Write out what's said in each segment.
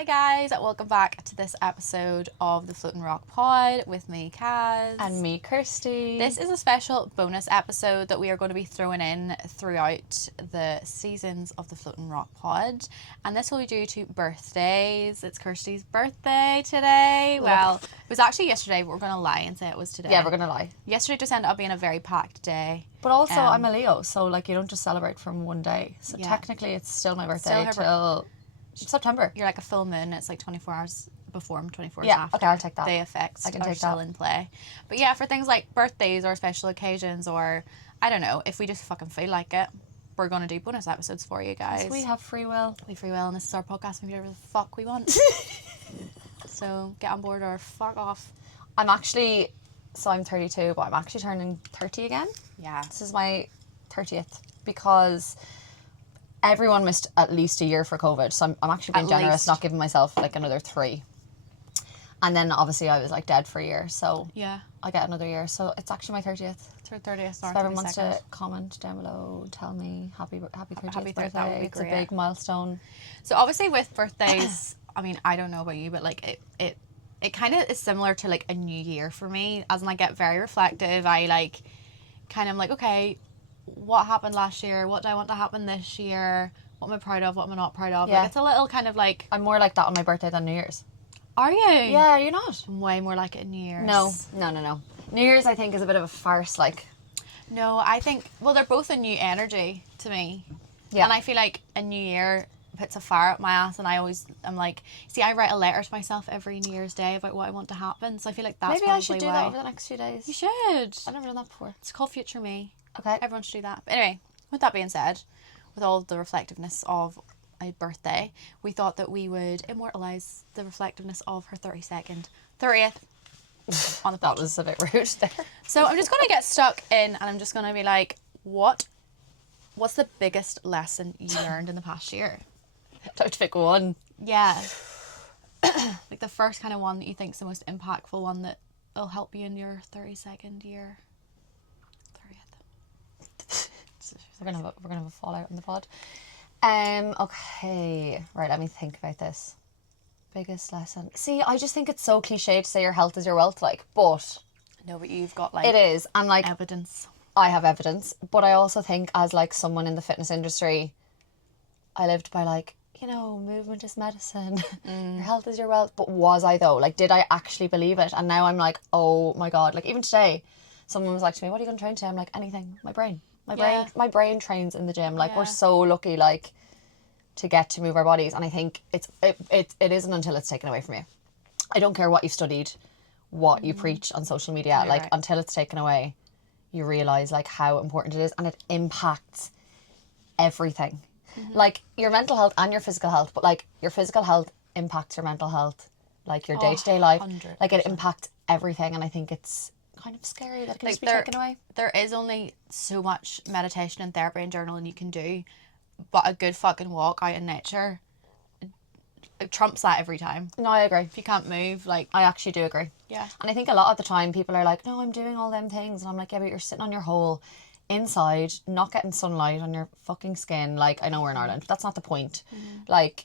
Hi guys, welcome back to this episode of the Floating Rock Pod with me, Kaz. And me, Kirstie. This is a special bonus episode that we are going to be throwing in throughout the seasons of the Floating Rock Pod. And this will be due to birthdays. It's Kirstie's birthday today. Yep. Well, it was actually yesterday, but we're going to lie and say it was today. Yeah, we're going to lie. Yesterday just ended up being a very packed day. But also, I'm a Leo, so like you don't just celebrate from one day. So Yeah. technically it's still my birthday Still her till September. You're like a full moon. It's like 24 hours before and 24 hours Yeah, after. okay, I'll take that. Day effects I can are take still that. in play. But yeah, for things like birthdays or special occasions or, I don't know, if we just fucking feel like it, we're going to do bonus episodes for you guys. We have free will. We free will, and this is our podcast. We do whatever the fuck we want. So get on board or fuck off. I'm 32, but I'm actually turning 30 again. Yeah. This is my 30th because everyone missed at least a year for COVID. So I'm actually being At generous, least. not giving myself like another 3. And then obviously I was like dead for a year. So Yeah. I get another year. So it's actually my 30th. It's her 30th. So if everyone wants to comment down below, tell me happy 30th Happy 30th, birthday. that would be It's great. a big milestone. So obviously with birthdays, I mean, I don't know about you, but like it kind of is similar to like a new year for me. As in, I get very reflective. I like kind of like, okay, what happened last year? What do I want to happen this year? What am I proud of? What am I not proud of? Yeah. Like, it's a little kind of like, I'm more like that on my birthday than New Year's. are you? Yeah, you're not. I'm way more like it in New Year's. No. New Year's I think is a bit of a farce. Like, No, I think, well, they're both a new energy to me. yeah, And I feel like a new year puts a fire up my ass, and I'm like, see, I write a letter to myself every New Year's Day about what I want to happen. So I feel like that's maybe probably I should do why. that over the next few days. You should. I've never done that before. It's called Future Me. Okay. Everyone should do that. But anyway, with that being said, with all the reflectiveness of a birthday, we thought that we would immortalise the reflectiveness of her 30th on the pod. That was a bit rude there. So I'm just going to get stuck in, and I'm just going to be like, what's the biggest lesson you learned in the past year? Don't pick one. Yeah. Like the first kind of one that you think is the most impactful one that will help you in your 32nd year. 30th. We're gonna have a fallout in the pod. Okay. Right, let me think about this. Biggest lesson. See, I just think it's so cliche to say your health is your wealth, like, but No, but you've got like it is. And like evidence. I have evidence, but I also think as like someone in the fitness industry, I lived by like, you know, movement is medicine. Your health is your wealth. But was I though? Like, did I actually believe it? And now I'm like, oh my God. Like even today, someone was like to me, what are you going to train today? I'm like, anything. My brain. Yeah. My brain trains in the gym. Like Yeah. we're so lucky like to get to move our bodies. And I think it isn't until it's taken away from you. I don't care what you've studied, what you preach on social media. You're Like right. until it's taken away, you realise like how important it is, and it impacts everything. Like your mental health and your physical health, but like your physical health impacts your mental health, like your day-to-day life. 100%. Like it impacts everything, and I think it's kind of scary that it can Like just be taken away. there is only so much meditation and therapy and journaling you can do, but a good fucking walk out in nature, it trumps that every time. No, I agree. If you can't move, like, I actually do agree. yeah. And I think a lot of the time people are like, no, I'm doing all them things. And I'm like, yeah, but you're sitting on your hole inside, not getting sunlight on your fucking skin. Like, I know we're in Ireland, but that's not the point. Like,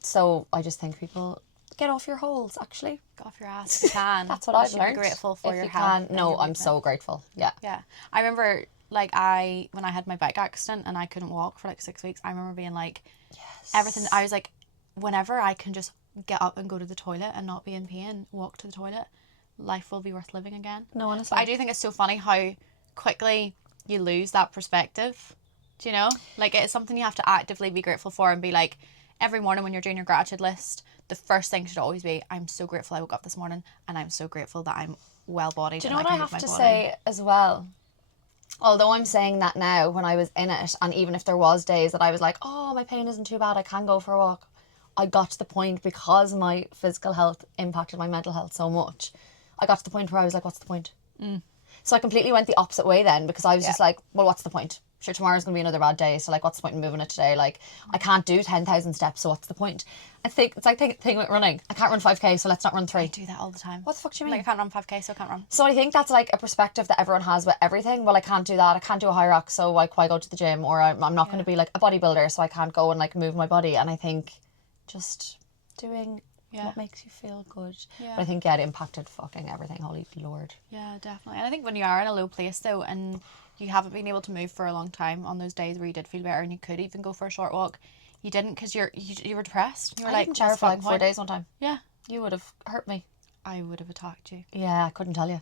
so I just think people get off your holes, actually. Get off your ass if you can. That's what You I've should learned. Be grateful for if your you health. can. and No, your I'm movement. so grateful. Yeah. Yeah. I remember, like, when I had my bike accident and I couldn't walk for like 6 weeks, I remember being like, everything, I was like, whenever I can just get up and go to the toilet and not be in pain, walk to the toilet, life will be worth living again. No, honestly. But I do think it's so funny how quickly you lose that perspective. Do you know? Like, it's something you have to actively be grateful for and be like, every morning when you're doing your gratitude list, the first thing should always be, I'm so grateful I woke up this morning, and I'm so grateful that I'm well-bodied. Do you know and what I can move have my to body. say as well? Although I'm saying that now, when I was in it, and even if there was days that I was like, oh, my pain isn't too bad, I can go for a walk, I got to the point, because my physical health impacted my mental health so much, I got to the point where I was like, what's the point? So I completely went the opposite way then, because I was just like, well, what's the point? Sure, tomorrow's going to be another bad day, so like, what's the point in moving it today? Like, I can't do 10,000 steps, so what's the point? I think it's like the thing with running. I can't run 5k, so let's not run 3. I do that all the time. What the fuck do you mean? Like, I can't run 5k, so I can't run. So I think that's like a perspective that everyone has with everything. Well, I can't do that. I can't do a high rock, so like, why go to the gym? Or I'm not going to be like a bodybuilder, so I can't go and like move my body. And I think just doing Yeah. what makes you feel good. Yeah. But I think, yeah, it impacted fucking everything. Holy Lord. Yeah, definitely. And I think when you are in a low place though, and you haven't been able to move for a long time, on those days where you did feel better and you could even go for a short walk, you didn't because you were depressed. You were I like, didn't shower what's for the like 4 point? days one time. Yeah. You would have hurt me. I would have attacked you. Yeah, I couldn't tell you.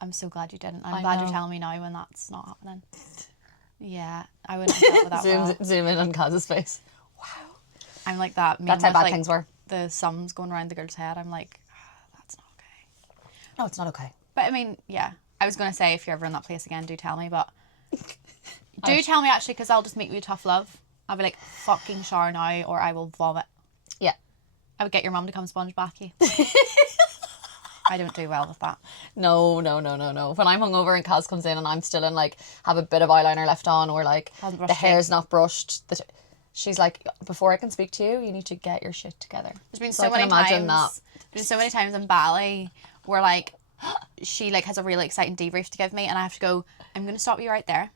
I'm so glad you didn't. I'm I glad know. you're telling me now when that's not happening. Yeah, I wouldn't have dealt with that well. Zoom in on Kaz's face. I'm like that. That's how bad things were. The sums going around the girl's head. I'm like, that's not okay. No, it's not okay. But I mean, yeah. I was going to say, if you're ever in that place again, do tell me. But do tell me, actually, because I'll just make you tough love. I'll be like, fucking shower now or I will vomit. Yeah. I would get your mum to come sponge bath you. I don't do well with that. No. When I'm hungover and Kaz comes in and I'm still in, like, have a bit of eyeliner left on, or like Hasn't brushed the hair's it. not brushed, she's like, before I can speak to you, you need to get your shit together. There's been So so I can many imagine times. There's so many times in Bali where like she like has a really exciting debrief to give me, and I have to go, I'm going to stop you right there.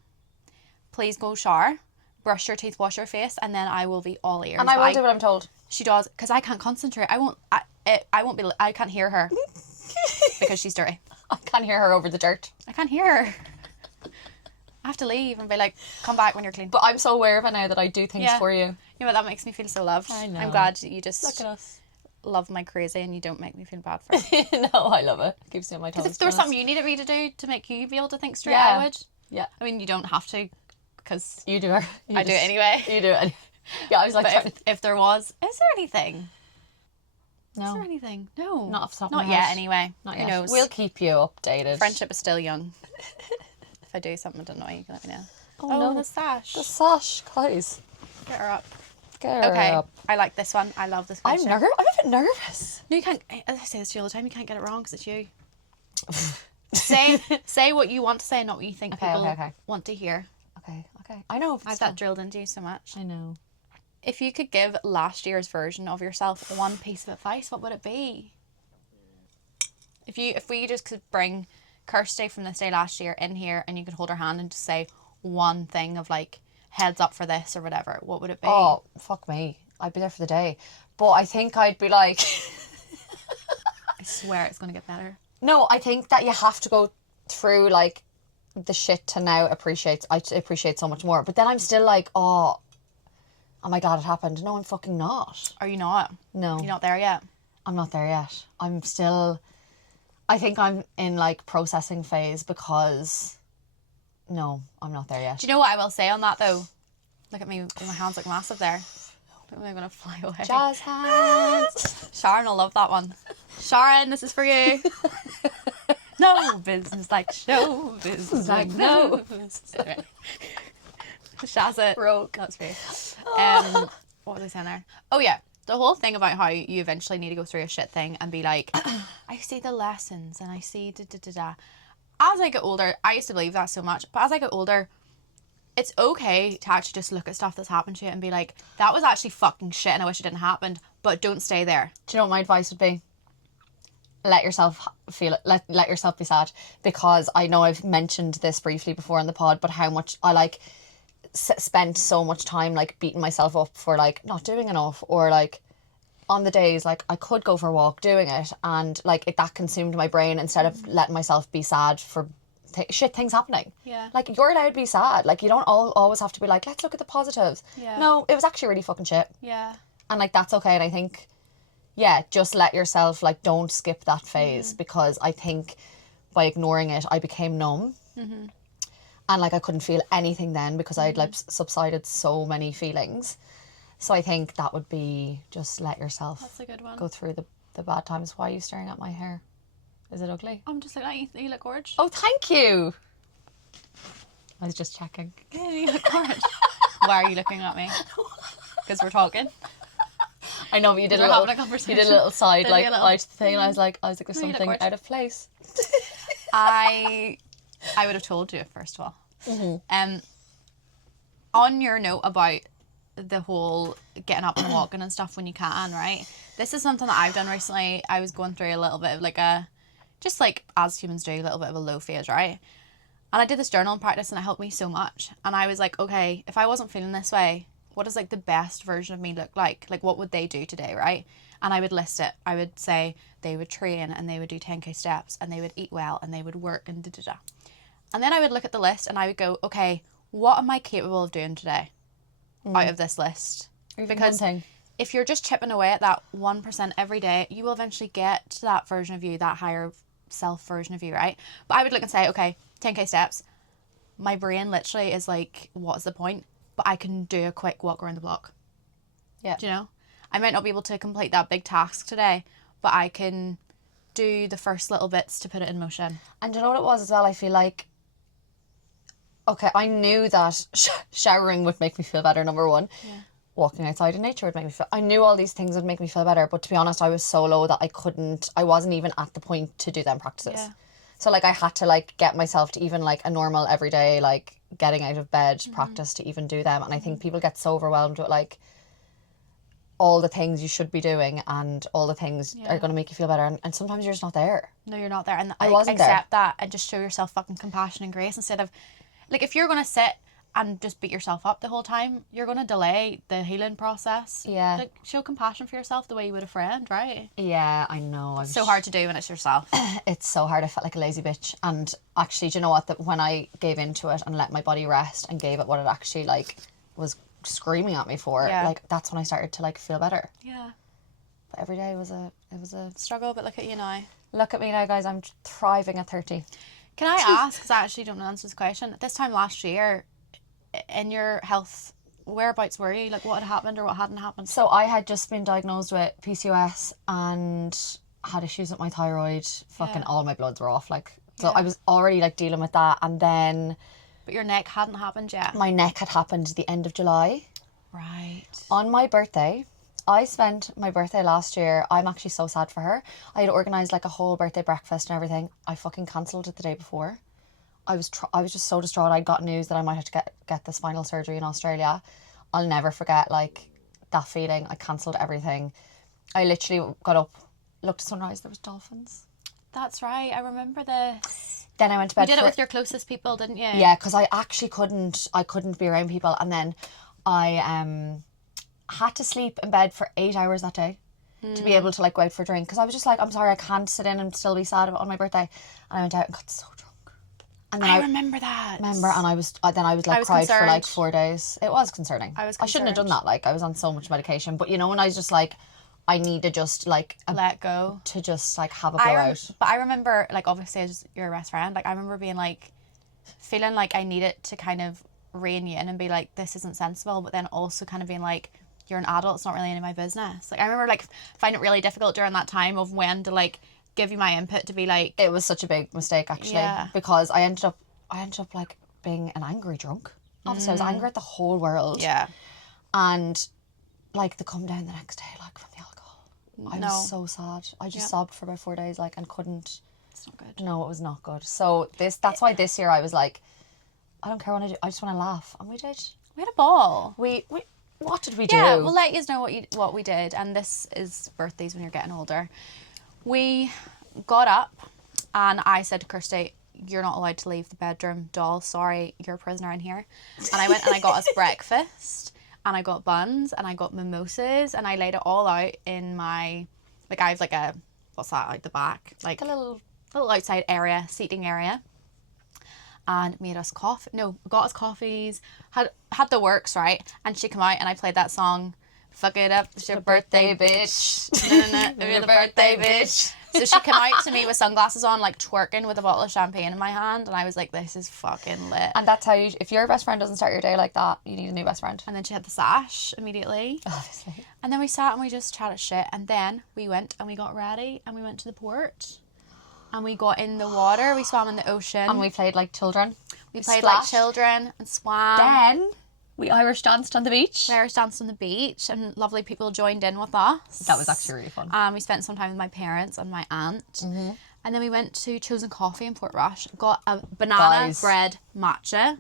Please go shower, brush your teeth, wash your face, and then I will be all ears. And I But will do what I'm told. She does, because I can't concentrate. I won't be. I can't hear her because she's dirty. I can't hear her over the dirt. I can't hear her. I have to leave and be like, come back when you're clean. But I'm so aware of it now that I do things Yeah. for you. Yeah, but that makes me feel so loved. I know. I'm glad that you just Look at us. love my crazy and you don't make me feel bad for it. No, I love it. Keeps me on my toes. Because if there was something you needed me to do to make you be able to think straight, Yeah. I would. Yeah. I mean, you don't have to, because You do it. I do it anyway. You do it. Yeah, I was like, But if there was, is there anything? Is no, there anything? No. Not off the top of Not my yet, head. anyway. not Who yet. knows? We'll keep you updated. Friendship is still young. If I do something to annoy you, you can let me know. Oh, Oh, no. the sash. The sash, guys. Get her up. Get her Okay. up. I like this one. I love this I'm question. I'm a bit nervous. No, you can't. As I say this to you all the time, you can't get it wrong because it's you. say what you want to say, not what you think people okay. want to hear. Okay. I know. I've that drilled into you so much. I know. If you could give last year's version of yourself one piece of advice, what would it be? If we just could bring Kirstie from this day last year in here and you could hold her hand and just say one thing of like, heads up for this or whatever, what would it be? Oh, fuck me. I'd be there for the day. But I think I'd be like... I swear it's going to get better. No, I think that you have to go through, like, the shit to now appreciate so much more. But then I'm still like, oh my God, it happened. No, I'm fucking not. Are you not? No. You're not there yet? I'm not there yet. I'm still... I think I'm in, like, processing phase because... No, I'm not there yet. Do you know what I will say on that though? Look at me, my hands look massive there. I think I'm going to fly away. Jazz hands. Sharon will love that one. Sharon, this is for you. No business like show business like no business. Anyway. Shaz it. Broke. That's me. What was I saying there? Oh yeah, the whole thing about how you eventually need to go through a shit thing and be like, I see the lessons and I see da da da da. As I get older, I used to believe that so much, but as I get older, it's okay to actually just look at stuff that's happened to you and be like, that was actually fucking shit and I wish it didn't happen, but don't stay there. Do you know what my advice would be? Let yourself feel it. Let yourself be sad. Because I know I've mentioned this briefly before in the pod, but how much I like spent so much time like beating myself up for like not doing enough, or like on the days like I could go for a walk doing it, and like that consumed my brain instead of letting myself be sad for things happening. Yeah. Like, you're allowed to be sad. Like, you don't always have to be like, let's look at the positives. Yeah. No, it was actually really fucking shit. Yeah. And like, that's okay. And I think, yeah, just let yourself, like, don't skip that phase, because I think by ignoring it, I became numb. Mm-hmm. And like, I couldn't feel anything then because I'd like subsided so many feelings. So I think that would be just let yourself That's a good one. go through the bad times. Why are you staring at my hair? Is it ugly? I'm just like, you look gorgeous. Oh, thank you. I was just checking. Yeah, you look gorgeous. Why are you looking at me? Because we're talking. I know, but you did We're a little, having a conversation. you did a little side, Did like, you a little- light thing, and I was like, there's No, you look something gorgeous. out of place. I would have told you, first of all. Mm-hmm. On your note about the whole getting up and walking and stuff when you can, right? This is something that I've done recently. I was going through a little bit of like just like as humans do, a little bit of a low phase, right? And I did this journaling practice and it helped me so much. And I was like, okay, if I wasn't feeling this way, what does like the best version of me look like? Like what would they do today, right? And I would list it. I would say they would train and they would do 10K steps and they would eat well and they would work and da-da-da. And then I would look at the list and I would go, okay, what am I capable of doing today out of this list? Because if you're just chipping away at that 1% every day, you will eventually get to that version of you, that higher self version of you, right? But I would look and say, okay, 10K steps. My brain literally is like, what's the point? But I can do a quick walk around the block. Yeah. Do you know? I might not be able to complete that big task today, but I can do the first little bits to put it in motion. And do you know what it was as well? I feel like, okay, I knew that showering would make me feel better, number one. Yeah. Walking outside in nature would make me feel... I knew all these things would make me feel better, but to be honest, I was so low that I wasn't even at the point to do them practices. Yeah. So, like, I had to, like, get myself to even, like, a normal, everyday, like, getting out of bed practice to even do them. And I think people get so overwhelmed with, like, all the things you should be doing and all the things are going to make you feel better. And sometimes you're just not there. No, you're not there. And I wasn't accept that and just show yourself fucking compassion and grace instead of... Like, if you're going to sit and just beat yourself up the whole time, you're going to delay the healing process. Yeah. Like, show compassion for yourself the way you would a friend, right? Yeah, I know. It's so hard to do when it's yourself. It's so hard. I felt like a lazy bitch. And actually, do you know what? That when I gave into it and let my body rest and gave it what it actually, like, was screaming at me for, like, that's when I started to, like, feel better. Yeah. But every day was a struggle, but look at you now. Look at me now, guys. I'm thriving at 30. Can I ask, because I actually don't answer this question, this time last year, in your health, whereabouts were you? Like, what had happened or what hadn't happened? So I had just been diagnosed with PCOS and had issues with my thyroid. Fucking all my bloods were off. Like, so I was already, like, dealing with that. And then... But your neck hadn't happened yet? My neck had happened the end of July. Right. On my birthday... I spent my birthday last year, I'm actually so sad for her. I had organised like a whole birthday breakfast and everything. I fucking cancelled it the day before. I was just so distraught. I got news that I might have to get the spinal surgery in Australia. I'll never forget like that feeling. I cancelled everything. I literally got up, looked at sunrise, there was dolphins. That's right, I remember this. Then I went to bed. You did it with your closest people, didn't you? Yeah, because I actually couldn't be around people. And then I had to sleep in bed for 8 hours that day to be able to like go out for a drink, because I was just like, I'm sorry, I can't sit in and still be sad on my birthday. And I went out and got so drunk. And then I remember that. And I was like cried concerned. for like 4 days. It was concerning. I shouldn't have done that. Like, I was on so much medication, but you know, when I was just like, I need to just like let go to just like have a blowout. But I remember, like, obviously as your best friend, like I remember being like feeling like I needed to kind of rein you in and be like, this isn't sensible, but then also kind of being like, you're an adult, it's not really any of my business. Like, I remember like finding it really difficult during that time of when to like give you my input to be like... It was such a big mistake actually, because I ended up like being an angry drunk. Obviously I was angry at the whole world. Yeah. And like the come down the next day, like from the alcohol. I was so sad. I just sobbed for about 4 days, like, and couldn't... It's not good. No, it was not good. So that's why this year I was like, I don't care what I do, I just want to laugh. And we did. We had a ball. What did we do? Yeah, we'll let you know what we did. And this is birthdays when you're getting older. We got up and I said to Kirstie, you're not allowed to leave the bedroom, doll. Sorry, you're a prisoner in here. And I went and I got us breakfast and I got buns and I got mimosas and I laid it all out in my, like, I have like a, what's that, like the back? Like a little outside area, seating area. And made us got us coffees, had the works, right? And she came out and I played that song, fuck it up, it's your birthday, bitch. You're the birthday, bitch. So she came out to me with sunglasses on, like twerking with a bottle of champagne in my hand, and I was like, this is fucking lit. And that's how if your best friend doesn't start your day like that, you need a new best friend. And then she had the sash immediately. Obviously. And then we sat and we just chatted shit, and then we went and we got ready and we went to the port. And we got in the water, we swam in the ocean. And we played like children. We played like children and swam. Then we Irish danced on the beach. We Irish danced on the beach and lovely people joined in with us. That was actually really fun. We spent some time with my parents and my aunt. Mm-hmm. And then we went to Chosen Coffee in Portrush. Got a banana bread matcha.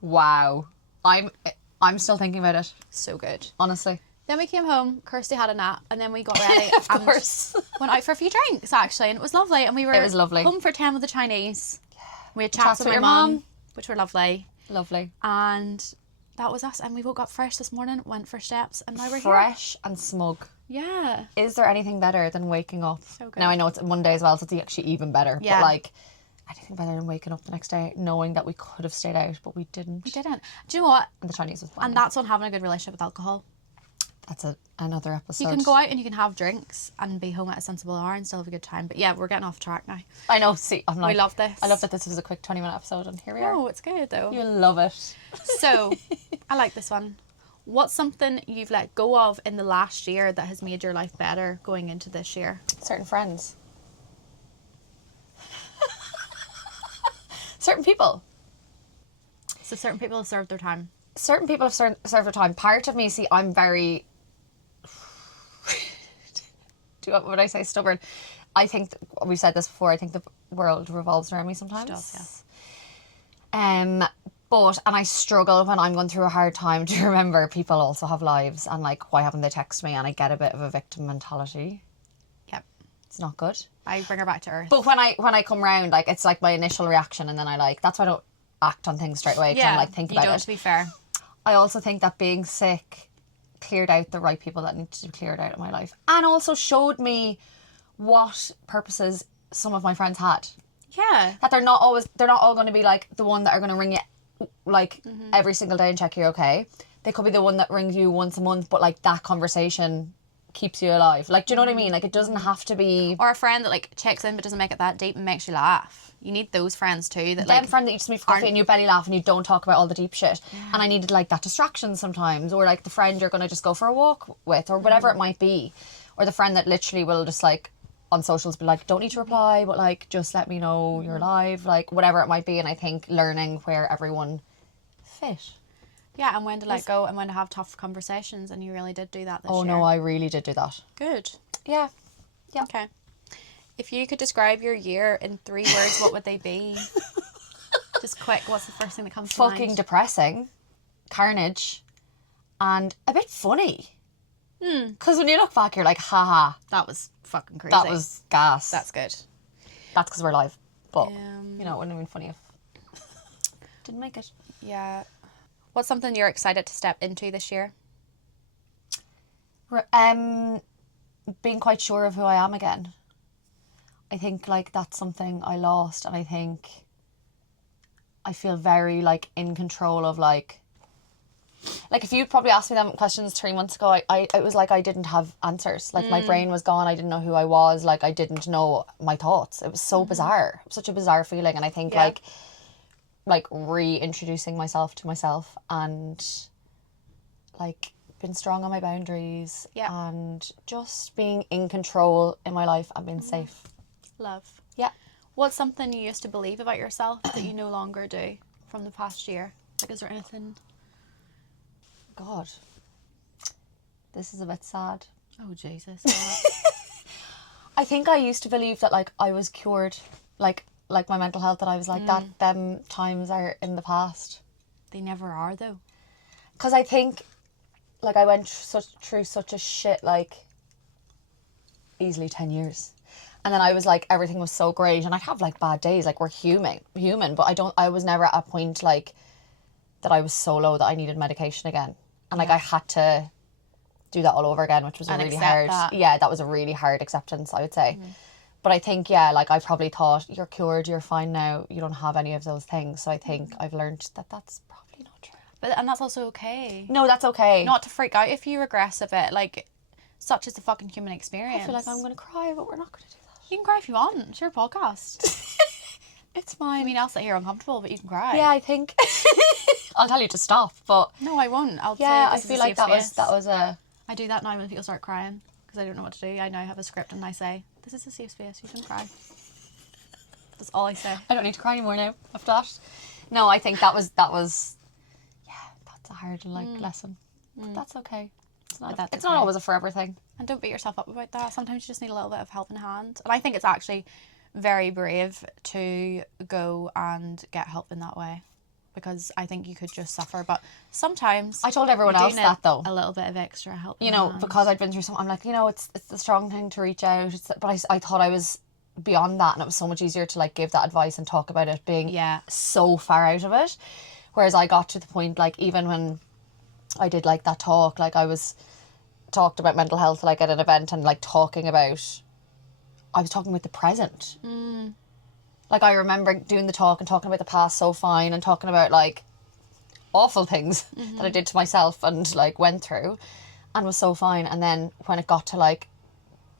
Wow. I'm still thinking about it. So good. Honestly. Then we came home, Kirstie had a nap, and then we got ready of course. Went out for a few drinks, actually, and it was lovely. And it was lovely. Home for 10 with the Chinese. We had chats with my mum, which were lovely. Lovely. And that was us. And we woke up fresh this morning, went for steps, and now we're here. Fresh and smug. Yeah. Is there anything better than waking up? So good. Now, I know it's Monday as well, so it's actually even better. Yeah. But, like, anything better than waking up the next day knowing that we could have stayed out, but we didn't. We didn't. Do you know what? And the Chinese was fine. And that's on having a good relationship with alcohol. That's another episode. You can go out and you can have drinks and be home at a sensible hour and still have a good time. But yeah, we're getting off track now. I know, see, I'm like... We love this. I love that this was a quick 20-minute episode, and here we are. Oh, it's good though. You love it. So, I like this one. What's something you've let go of in the last year that has made your life better going into this year? Certain friends. Certain people. So certain people have served their time. Certain people have served their time. Part of me, see, I'm very... Would I say stubborn? I think, we've said this before, I think the world revolves around me sometimes. It does, yeah. But, and I struggle when I'm going through a hard time to remember people also have lives, and like, why haven't they texted me? And I get a bit of a victim mentality. Yep. It's not good. I bring her back to earth. But when I come round, like, it's like my initial reaction, and then I like, that's why I don't act on things straight away, because I'm like, think about you don't, it. to be fair. I also think that being sick cleared out the right people that needed to be cleared out of my life, and also showed me what purposes some of my friends had. Yeah. That they're not all going to be like the one that are going to ring you like every single day and check you're okay. They could be the one that rings you once a month, but like that conversation keeps you alive. Like, do you know what I mean? Like, it doesn't have to be... Or a friend that like checks in but doesn't make it that deep and makes you laugh. You need those friends too. That Them like friend that you just meet for coffee and you belly laugh and you don't talk about all the deep shit. Yeah. And I needed like that distraction sometimes, or like the friend you're going to just go for a walk with, or whatever it might be. Or the friend that literally will just like on socials be like, don't need to reply, but like just let me know you're live, like whatever it might be. And I think learning where everyone fit. Yeah, and when to let go and when to have tough conversations, and you really did do that this year. Oh no, I really did do that. Good. Yeah. Okay. If you could describe your year in 3 words, what would they be? Just quick, what's the first thing that comes to mind? Fucking depressing, carnage, and a bit funny. Because when you look back, you're like, haha. That was fucking crazy. That was gas. That's good. That's because we're live. But, you know, it wouldn't have been funny if... Didn't make it. Yeah. What's something you're excited to step into this year? Being quite sure of who I am again. I think, like, that's something I lost, and I think I feel very, like, in control of, like, if you'd probably asked me them questions 3 months ago, it was like I didn't have answers. Like, my brain was gone. I didn't know who I was. Like, I didn't know my thoughts. It was so bizarre. It was such a bizarre feeling. And I think, like reintroducing myself to myself and, like, being strong on my boundaries and just being in control in my life and being safe. Love. Yeah. What's something you used to believe about yourself that you no longer do from the past year? Like, is there anything... God, this is a bit sad. Oh, Jesus. I think I used to believe that, like, I was cured, like my mental health, that I was like, that them times are in the past. They never are, though. Because I think, like, I went through such a shit, like, easily 10 years. And then I was like, everything was so great. And I'd have, like, bad days. Like, we're human. But I was never at a point, like, that I was so low that I needed medication again. And, like, I had to do that all over again, which was really hard. That was a really hard acceptance, I would say. But I think, like, I probably thought, you're cured, you're fine now, you don't have any of those things. So I think I've learned that that's probably not true. And that's also okay. No, that's okay. Not to freak out if you regress a bit. Like, such is the fucking human experience. I feel like I'm going to cry, but we're not going to do that. You can cry if you want. It's your podcast. It's fine. I mean, I'll sit here uncomfortable, but you can cry. Yeah, I think... I'll tell you to stop, but... No, I won't. I'll say I this feel is like a safe that space. was a... I do that now when people start crying, because I don't know what to do. I now have a script and I say, this is a safe space, you can cry. That's all I say. I don't need to cry anymore now after that. No, I think that was that's a hard, like, lesson. But that's okay. It's not always a forever thing. And don't beat yourself up about that. Sometimes you just need a little bit of helping hand. And I think it's actually very brave to go and get help in that way, because I think you could just suffer. But sometimes I told everyone else that, though. A little bit of extra help. You know, because I'd been through something, I'm like, you know, it's the strong thing to reach out. But I thought I was beyond that, and it was so much easier to, like, give that advice and talk about it being so far out of it. Whereas I got to the point, like, even when I did like that talk. Like I was talked about mental health like at an event and like I was talking about the present. Like I remember doing the talk and talking about the past so fine and talking about like awful things that I did to myself and like went through and was so fine. And then when it got to like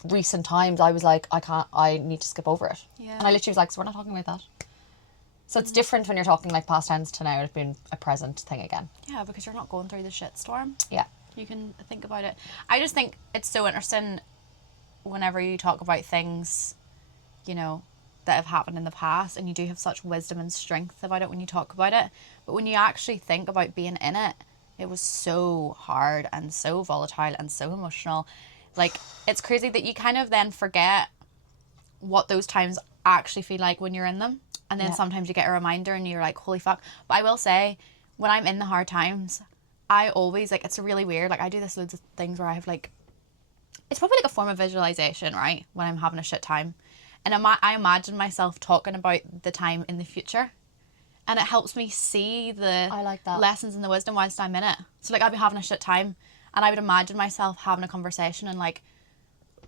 recent times, I was like, I need to skip over it. Yeah. And I literally was like, so we're not talking about that. So it's different when you're talking like past tense to now it being a present thing again. Yeah, because you're not going through the shitstorm. Yeah. You can think about it. I just think it's so interesting whenever you talk about things, you know, that have happened in the past, and you do have such wisdom and strength about it when you talk about it. But when you actually think about being in it, it was so hard and so volatile and so emotional. Like, it's crazy that you kind of then forget what those times actually feel like when you're in them. And then sometimes you get a reminder and you're like, holy fuck. But I will say, when I'm in the hard times, I always, like, it's really weird. Like, I do this loads of things where I have, like, it's probably like a form of visualization, right? When I'm having a shit time. And I imagine myself talking about the time in the future. And it helps me see the I like that. lessons and the wisdom whilst I'm in it. So, like, I'd be having a shit time and I would imagine myself having a conversation and, like,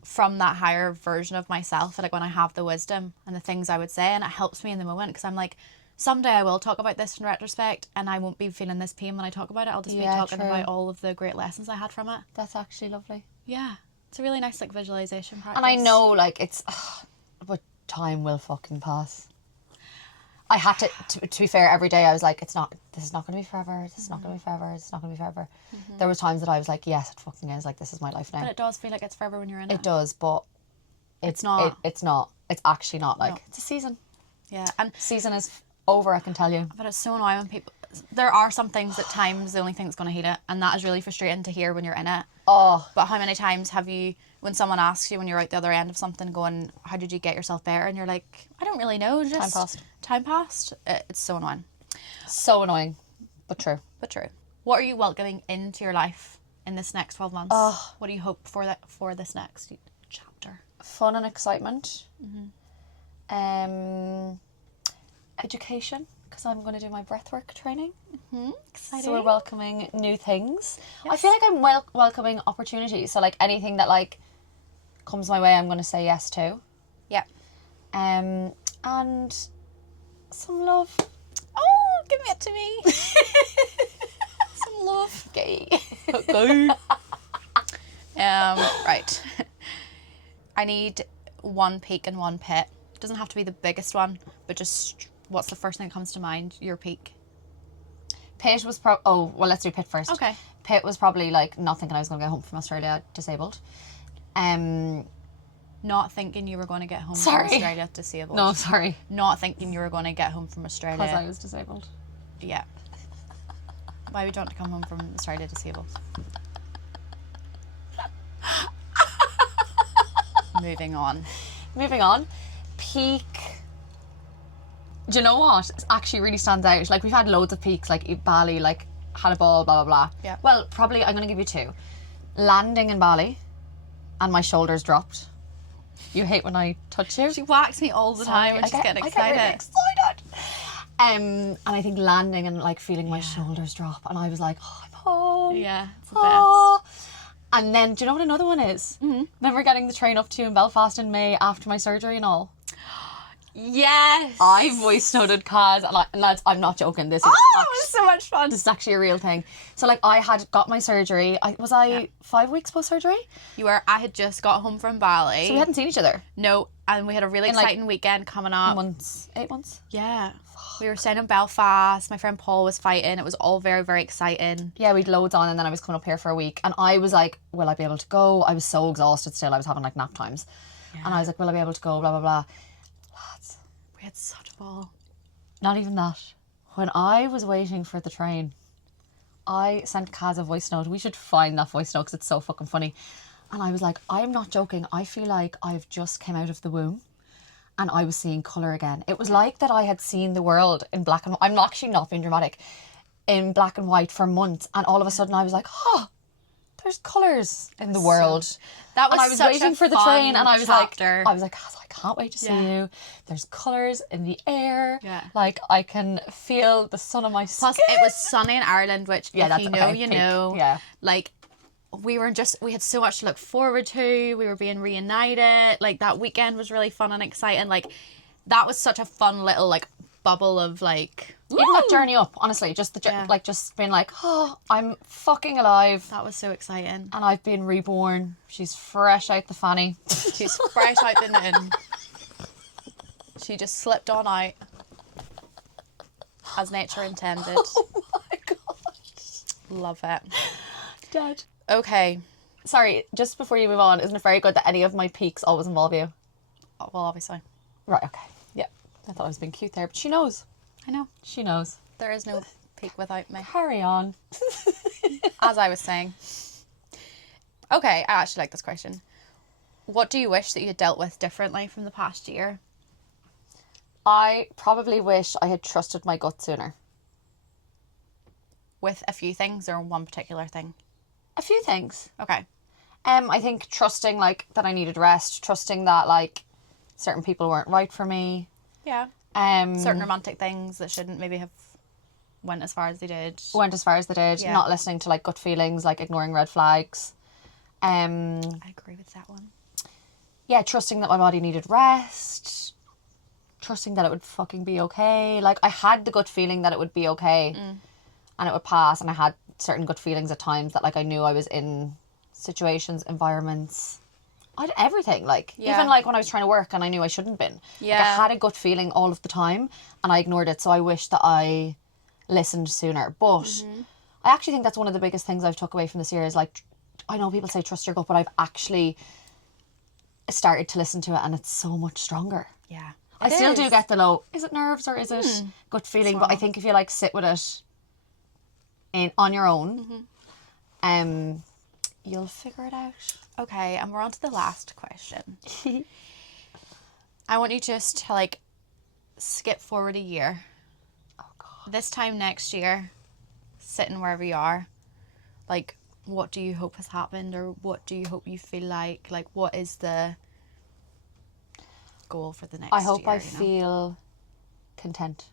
from that higher version of myself, like, when I have the wisdom and the things I would say. And it helps me in the moment because I'm like, someday I will talk about this in retrospect and I won't be feeling this pain when I talk about it. I'll just be talking about all of the great lessons I had from it. That's actually lovely. Yeah. It's a really nice, like, visualization practice. And I know, like, it's... but time will fucking pass. I had to be fair, every day I was like, this is not going to be forever, this is not going to be forever, this is not going to be forever. There was times that I was like, yes, it fucking is, like, this is my life now. But it does feel like it's forever when you're in it. It does, but It's not. It's not. It's actually not, like, No. it's a season. Yeah. And Season is over, I can tell you. but it's so annoying when people... There are some things at times the only thing that's going to heal it, and that is really frustrating to hear when you're in it. Oh. But how many times have you, when someone asks you when you're out the other end of something going, how did you get yourself better? And you're like, I don't really know. Just Time passed. It's so annoying. So annoying, but true. But true. What are you welcoming into your life in this next 12 months? Oh. What do you hope for this next chapter? Fun and excitement. Education, because I'm going to do my breathwork training. Exciting. So we're welcoming new things. Yes. I feel like I'm welcoming opportunities. So like anything that like comes my way, I'm going to say yes to. Yeah. And some love. Oh, give it to me. Some love. Gay. Go. Right. I need one peak and one pit. It doesn't have to be the biggest one, but just what's the first thing that comes to mind? Your peak. Pit was let's do Pit first. Okay. Pit was probably like not thinking I was going to get home from Australia disabled. Not thinking you were going to get home Sorry. from Australia disabled. No, sorry. Not thinking you were going to get home from Australia. Because I was disabled. Yeah. Why would you want to come home from Australia disabled? Moving on. Peak. Do you know what? It actually really stands out. Like, we've had loads of peaks, like Bali, like, had a ball, blah, blah, blah. Yeah. Well, probably, I'm going to give you two. Landing in Bali, and my shoulders dropped. You hate when I touch you? She whacks me all the time and she's getting excited. I get really excited. And I think landing and, like, feeling my shoulders drop, and I was like, oh, I'm home. Yeah, it's the Oh. best. And then, do you know what another one is? Remember getting the train up to you in Belfast in May after my surgery and all? Yes. I voice noted Kaz, and lads, I'm not joking. This is That was so much fun. this is actually a real thing. So like, I had got my surgery. Was I 5 weeks post surgery? I had just got home from Bali. So we hadn't seen each other No, and we had a really like, exciting weekend coming up. 8 months. Yeah. We were staying in Belfast. My friend Paul was fighting. It was all very, very exciting. Yeah, we'd loads on, and then I was coming up here for a week, and I was like, will I be able to go? I was so exhausted still. I was having like nap times, and I was like, will I be able to go? Blah blah blah. Lads, We had such a ball. not even that. When I was waiting for the train, I sent Kaz a voice note. We should find that voice note because it's so fucking funny. And I was like, I am not joking. I feel like I've just came out of the womb and I was seeing colour again. It was like that I had seen the world in black and white. I'm actually not being dramatic. In black and white for months. And all of a sudden I was like, oh, there's colours in the world. That was and I was such waiting a for the fun train, and chapter. I can't wait to see you. There's colours in the air. Yeah. Like, I can feel the sun on my skin. Plus, it was sunny in Ireland, which if you know, you peak. know. Yeah. Like, we had so much to look forward to. We were being reunited. Like, that weekend was really fun and exciting. Like, that was such a fun little, like, bubble of, like... Even that journey up, honestly, just just being like, oh, I'm fucking alive. That was so exciting. And I've been reborn. She's fresh out the fanny. She's fresh out the knitting. She just slipped on out. As nature intended. Oh my god. Love it. Dead. Okay. Sorry, just before you move on, isn't it very good that any of my peaks always involve you? Oh, well, obviously. Right, okay. Yeah. I thought I was being cute there, but she knows. I know. She knows. There is no peak without me. Carry on. As I was saying. Okay, I actually like this question. What do you wish that you had dealt with differently from the past year? I probably wish I had trusted my gut sooner. With a few things or one particular thing? A few things. Okay. I think trusting, like, that I needed rest, trusting that, like, certain people weren't right for me. Yeah. Um, Certain romantic things that shouldn't maybe have went as far as they did. went as far as they did. Yeah. Not listening to, like, gut feelings, like ignoring red flags. I agree with that one. Yeah, trusting that my body needed rest. Trusting that it would fucking be okay. Like, I had the gut feeling that it would be okay and it would pass, and I had certain gut feelings at times that, like, I knew I was in situations, environments, I had everything, like, even, like, when I was trying to work and I knew I shouldn't been. Yeah. Like, I had a gut feeling all of the time and I ignored it, so I wish that I listened sooner. But I actually think that's one of the biggest things I've took away from this year is, like, I know people say trust your gut, but I've actually started to listen to it and it's so much stronger. Yeah. I still do get the low, is it nerves or is it gut feeling? But I think if you, like, sit with it on your own, you'll figure it out. Okay, and we're on to the last question. I want you just to, like, skip forward a year. Oh, God. This time next year, sitting wherever you are, like, what do you hope has happened, or what do you hope you feel like? Like, what is the goal for the next year? I hope I you know? feel content.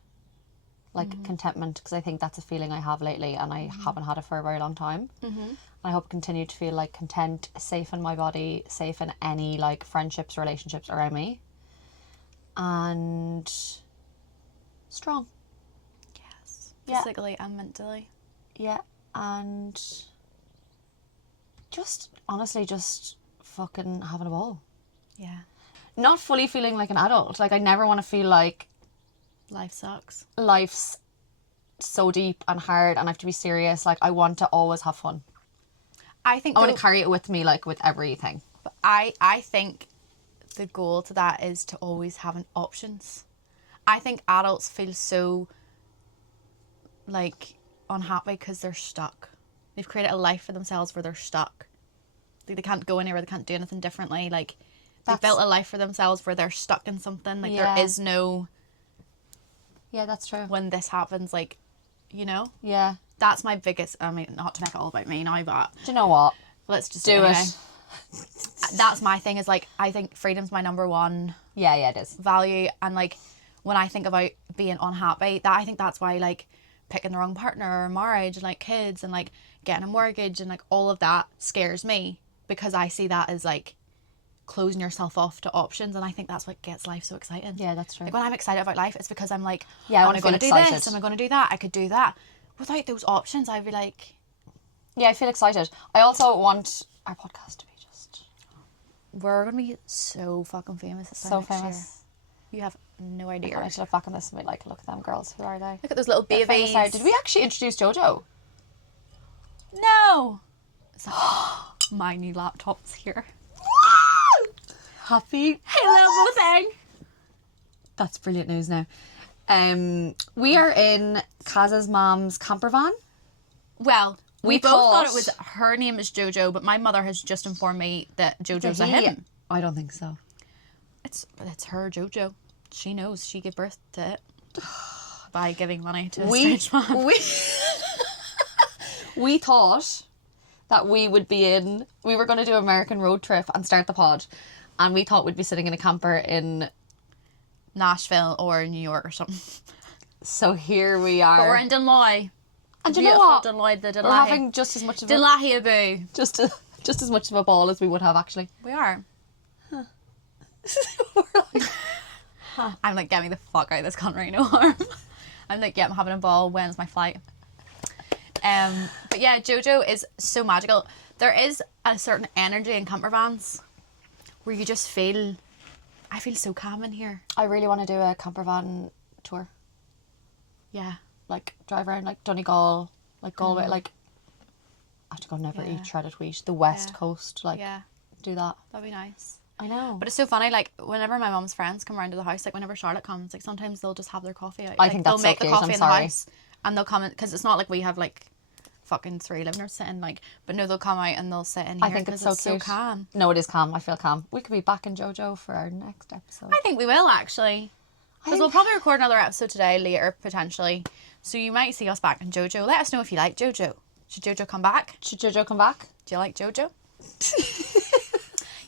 Like, contentment, because I think that's a feeling I have lately and I haven't had it for a very long time. I hope I continue to feel, like, content, safe in my body, safe in any, like, friendships, relationships around me. And strong. Yes. Yeah. Physically and mentally. Yeah. And just, honestly, just fucking having a ball. Yeah. Not fully feeling like an adult. Like, I never want to feel like Life sucks. life's so deep and hard and I have to be serious. Like, I want to always have fun. I think I want to carry it with me, like, with everything. I think the goal to that is to always have an options. I think adults feel so, like, unhappy because they're stuck. They've created a life for themselves where they're stuck. Like, they can't go anywhere, they can't do anything differently. Like, they've built a life for themselves where they're stuck in something. Like, Yeah. there is no... Yeah, that's true. When this happens, like, you know? Yeah. That's my biggest... I mean, not to make it all about me now, but... Do you know what? Let's just Do anyway. it. That's my thing, is, like, I think freedom's my number one Yeah, it is. value. And, like, when I think about being unhappy, I think that's why, like, picking the wrong partner or marriage and, like, kids and, like, getting a mortgage and, like, all of that scares me, because I see that as, like, closing yourself off to options, and I think that's what gets life so exciting. Yeah, that's true. Like, when I'm excited about life, it's because I'm like, Yeah, I am wanna I going to feel do excited. this? Am I going to do that? I could do that. Without those options, I'd be like... Yeah, I feel excited. I also want our podcast to be just... We're going to be so fucking famous this time so next year. famous. You have no idea. I should look back on this and be like, look at them girls, who are they? Look at those little They're famous babies. now. Did we actually introduce Jojo? No! So, my new laptop's here. Happy. Hello, thing. That's brilliant news now. We are in Kaz's mom's camper van. Well, we both thought- thought it was her name is Jojo, but my mother has just informed me that Jojo's a him. I don't think so. It's her Jojo. She knows. She gave birth to it by giving money to a We strange man. we thought that we would be in. We were going to do American road trip and start the pod, and we thought we'd be sitting in a camper in Nashville or New York or something. So here we are. But we're in Dunloy. And you know what? Dunloy, the We're having just as much of Dunlahy Abu. just as much of a ball as we would have actually. We are. I'm like, get me the fuck out of this country, no harm. I'm like, yeah, I'm having a ball. When's my flight? But yeah, JoJo is so magical. There is a certain energy in camper vans where you just feel, I feel so calm in here. I really want to do a camper van tour. Yeah. Like drive around like Donegal, like Galway, like I have to go never eat shredded wheat. The West Coast, like do that. That'd be nice. I know. But it's so funny, like whenever my mum's friends come around to the house, like whenever Charlotte comes, like sometimes they'll just have their coffee out. I think that's they'll make so the cute, coffee I'm in the sorry. house and they'll come in, because it's not like we have like fucking 3 living rooms sitting, like, but no, they'll come out and they'll sit in here. I think it's so cute. calm. No, it is calm. I feel calm. We could be back in JoJo for our next episode. I think we will actually, because we'll probably record another episode today later potentially, so you might see us back in JoJo. Let us know if you like JoJo. Should JoJo come back? Should JoJo come back? Do you like JoJo?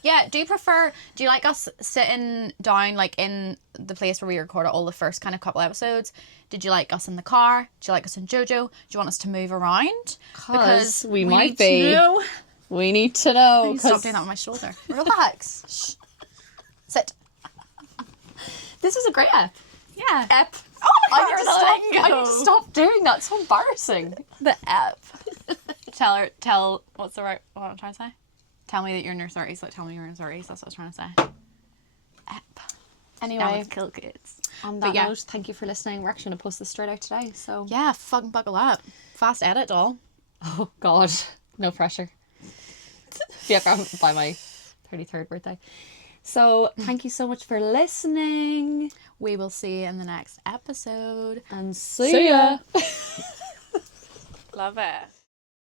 Yeah, do you like us sitting down like in the place where we recorded all the first kind of couple episodes? Did you like us in the car? Do you like us in JoJo? Do you want us to move around? Because we might need be. to know. We need to know. Stop doing that on my shoulder. Relax. Shh. Sit. This is a great ep. Yeah. Ep. Oh, I need to stop doing that. It's so embarrassing. The ep. Tell, what's the right, what I'm trying to say? Tell me that you're in your 30s, like tell me you're in your 30s, that's what I was trying to say. Ep. Anyway. Now let's kill kids. On that note, thank you for listening. We're actually going to post this straight out today, so. Yeah, fucking buckle up. Fast edit, doll. Oh, God. No pressure. Yeah, by my 33rd birthday. So, thank you so much for listening. We will see you in the next episode. And see ya. Love it.